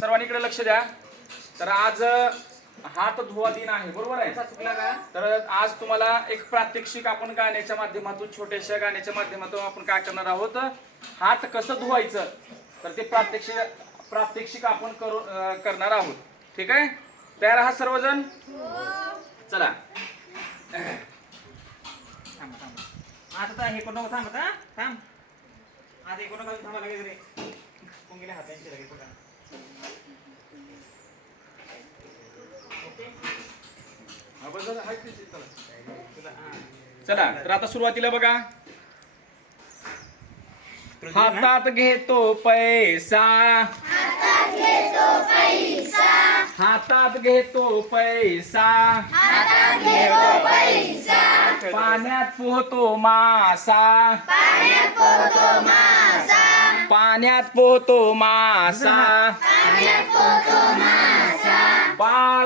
सर्वांनी इकडे लक्ष द्या. तर आज हात धुवा दिन आहे बरोबर आहे? तर आज तुम्हाला एक प्रात्यक्षिक आपण गाण्याच्या माध्यमातून छोट्याशा गाण्याच्या माध्यमातून आपण काय करणार आहोत? हात कसं धुवायचं? तर ते प्रात्यक्षिक प्रात्यक्षिक आपण करू करणार आहोत. ठीक आहे? तयार आहात सर्वजण? चला. थांब थांब. आता हे करू नको थांब थांब. आता हे करू नका थांबा लगेच रे. पुंगीला हातांची लगेच बघा ओके हा, बस झालं, हात तिथे, चला. तर आता सुरुवातीला बघा. हातात घेतो पैसा. हातात घेतो पैसा. पाण्यात पोहतो मासा. पाण्यात पोहतो मासा.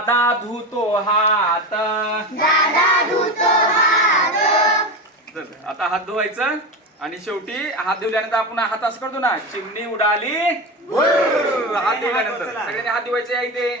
दादा धुतो हात. चल, आता हात धुवायचं आणि शेवटी हात धुल्यानंतर आपण हात असं करतो ना चिमणी उडाली. हात धुल्यानंतर सगळ्यांनी हात धुवायचे आहे इथे.